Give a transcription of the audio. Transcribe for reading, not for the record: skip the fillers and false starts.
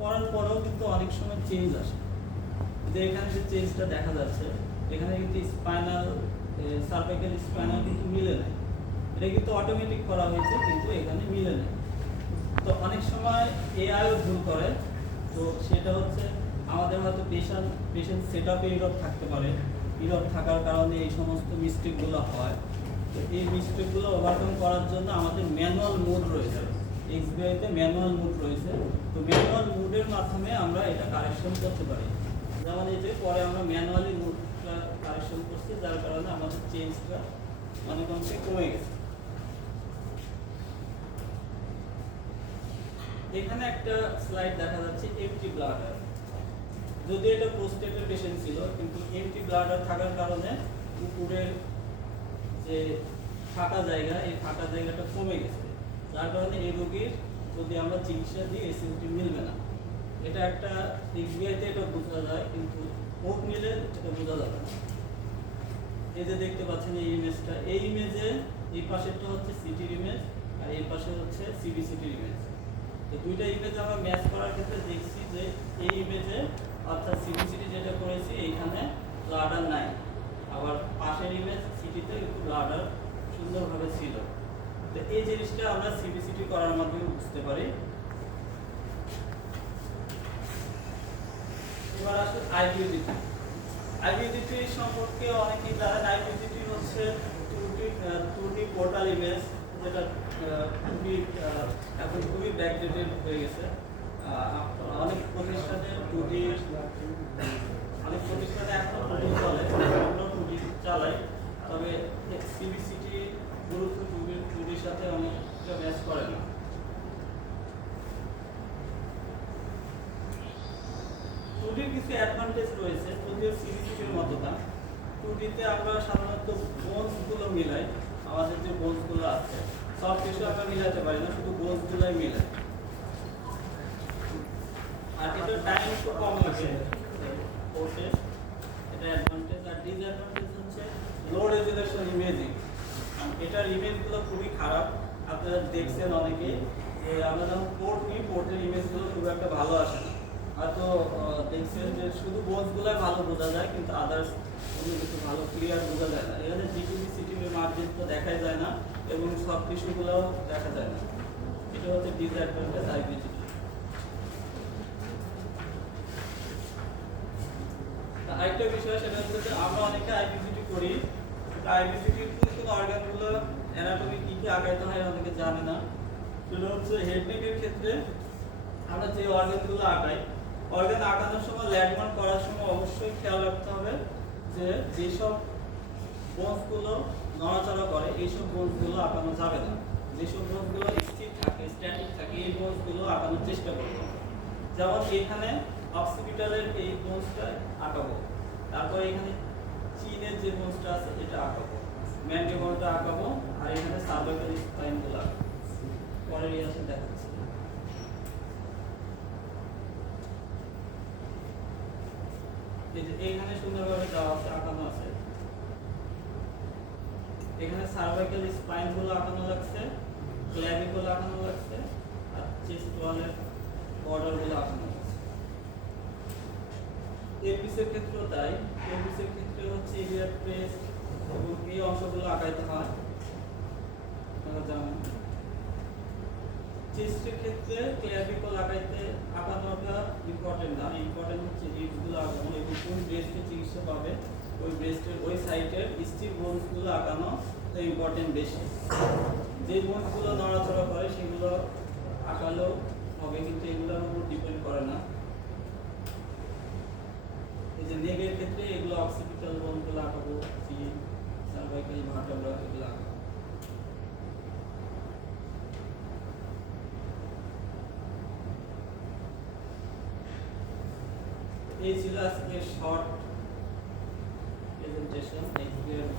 করার পরেও কিন্তু অনেক সময় চেঞ্জ আসে। যে এখানে যে চেঞ্জটা দেখা যাচ্ছে, এখানে কিন্তু স্পাইনাল সার্ভাইকাল স্পাইনাল কিন্তু মিলে নাই। এটা কিন্তু অটোমেটিক করা হয়েছে, কিন্তু এখানে মিলে নাই। তো অনেক সময় এআইও ভুল করে। তো সেটা হচ্ছে আমাদের হয়তো পেশেন্ট সেট আপে ইরর থাকতে পারে। ইরর থাকার কারণে এই সমস্ত মিস্টেকগুলো হয়। তো এই মিস্টেকগুলো ওভারকাম করার জন্য আমাদের ম্যানুয়াল মোড রয়েছে। এক্সবিআইতে ম্যানুয়াল মোড রয়েছে। তো ম্যানুয়াল মোডের মাধ্যমে আমরা এটা কারেকশন করতে পারি। যেমন এই যে পরে আমরা ম্যানুয়ালি মোডটা কারেকশন করছি, যার কারণে আমাদের চেঞ্জটা অনেক অংশে কমে গেছে। এখানে একটা স্লাইড দেখা যাচ্ছে এমটি ব্লাডার। যদি এটা প্রোস্টেটের পেশেন্ট ছিল, কিন্তু এমটি ব্লাডার থাকার কারণে উপরের যে ফাঁকা জায়গা, এই ফাঁকা জায়গাটা কমে গেছে। যার কারণে এই রোগীর যদি আমরা চিকিৎসা দিই এসএসটি মিলবে না। এটা একটা এক্সবিআইতে এটা বোঝা যায়, কিন্তু কোড নিলে এটা বোঝা যাবে না। এই যে দেখতে পাচ্ছেন এই ইমেজটা, এই ইমেজে এই পাশেরটা হচ্ছে সিটির ইমেজ আর এই পাশে হচ্ছে সিবিসিটির ইমেজ। তো দুইটা ইমেজ আমরা ম্যাচ করার ক্ষেত্রে দেখছি যে এই ইমেজে অর্থাৎ সিবিসিটি যেটা করেছি এইখানে ব্লাডার নাই, আবার পাশের ইমেজ সিটিতে একটু ব্লাডার সুন্দরভাবে ছিল। তো এই জিনিসটা আমরা সিবিসিটি করার মাধ্যমে বুঝতে পারি। এবার আসলে আইপিজিটি। আইপিজিটি সম্পর্কে অনেকেই জানেন। আইপিজিটি হচ্ছে ত্রুটি পোর্টাল ইমেজ, যেটা খুবই এখন খুবই ব্যাকডেটেড হয়ে গেছে। অনেক প্রতিষ্ঠানে এখনো ত্রুটি চলে, এখনো ত্রুটি চালায়। তবে সিবিসিটি গুরুত্ব ত্রুটির সাথে অনেকটা ম্যাচ করে না। ত্রুটির কিছু অ্যাডভান্টেজ রয়েছে, যদিও সিবিসিটির মতো না। ত্রুটিতে আমরা সাধারণত বোনসগুলো মিলাই, আমাদের যে বোনসগুলো আছে সব কিছু আমরা মিলাতে পারি না, শুধু বোনসগুলোই মিলাই। আর এটা টাইম একটু কম লাগে কোর্সে, এটা অ্যাডভান্টেজ। আর ডিসঅ্যাডভান্টেজ হচ্ছে লো রেজুলেশন ইমেজিং। এটার ইমেজগুলো খুবই খারাপ। আপনারা দেখছেন অনেকে যে আমরা যখন পোর্ট নিই, পোর্টের ইমেজগুলো খুব একটা ভালো আসে না। হয়তো দেখছেন যে শুধু বোনসগুলোই ভালো বোঝা যায়, কিন্তু আদার্স কোনো কিছু ভালো ক্লিয়ার বোঝা যায় না। এখানে জিটিভি সিটিভির মার্জিন তো দেখাই যায় না এবং সব কিছুগুলোও দেখা যায় না। এটা হচ্ছে ডিসঅ্যাডভান্টেজ আইপিজিটি। আরেকটা বিষয় সেটা হচ্ছে যে আমরা অনেকে আইপিজিটি করি, আইপিজিটির কোনো অর্গানগুলো অ্যানাটমি কি কি আগাইতে হয় অনেকে জানে না। সেটা হচ্ছে হেড নেকের ক্ষেত্রে আমরা যে অর্গানগুলো আগাই, অর্গান আগানোর সময় ল্যান্ডমার্ক করার সময় অবশ্যই খেয়াল রাখতে হবে যে যেসব বোনসগুলো নড়াচড়া করে এইসব বোনসগুলো আঁকানো যাবে না। যেসব বোনসগুলো স্থির থাকে, স্ট্যাটিক থাকে, এই বোনসগুলো আঁকানোর চেষ্টা করবো। যেমন এখানে অক্সিপিটালের এই বোনসটা আঁকাবো, তারপর এখানে চিনের যে বোনসটা আছে এটা আঁকাবো, ম্যান্ডিবলটা আঁকাবো, আর এখানে সার্ভাইকাল স্পাইনগুলো আঁকাবো। পরের ইয়াসে দেখাচ্ছি। এই যে এইখানে সুন্দরভাবে দেওয়া আছে, আঁকানো আছে। এখানে সার্ভাইকাল স্পাইনগুলো আঁকানো লাগছে, ক্ল্যাভিকুল আঁকানো লাগছে, আর চেস্ট ওয়ালের বর্ডারগুলো আঁকানো লাগছে। এপিসের ক্ষেত্রেও তাই। এপিসের ক্ষেত্রে হচ্ছে ইলিয়াক প্রেস এবং এই অংশগুলো আঁকাইতে হয়, আপনারা জানেন। চেস্টের ক্ষেত্রে ক্ল্যাভিকুল আঁকানোটা ইম্পর্টেন্ট না, ইম্পর্টেন্ট হচ্ছে রিবসগুলো আঁকানো এবং কোন ব্রেস্টে চিকিৎসা পাবে ওই ব্রেস্টের ওই সাইডের স্টিফ বোনসগুলো আঁকানো ইম্পর্টেন্ট বেশি। যে বোনসগুলো নড়াচড়া করে সেগুলো আঁকালেও হবে, কিন্তু এগুলোর উপর ডিপেন্ড করে না। এই যে নেগের ক্ষেত্রে এগুলো অক্সিপিটাল বোনগুলো আঁকাবো, চিন, সার্ভাইকাল, ভার্টেব্রা এগুলো আঁকাবো। এই ছিল আজকে শর্ট প্রেজেন্টেশন এক্সপিরিয়েন্স।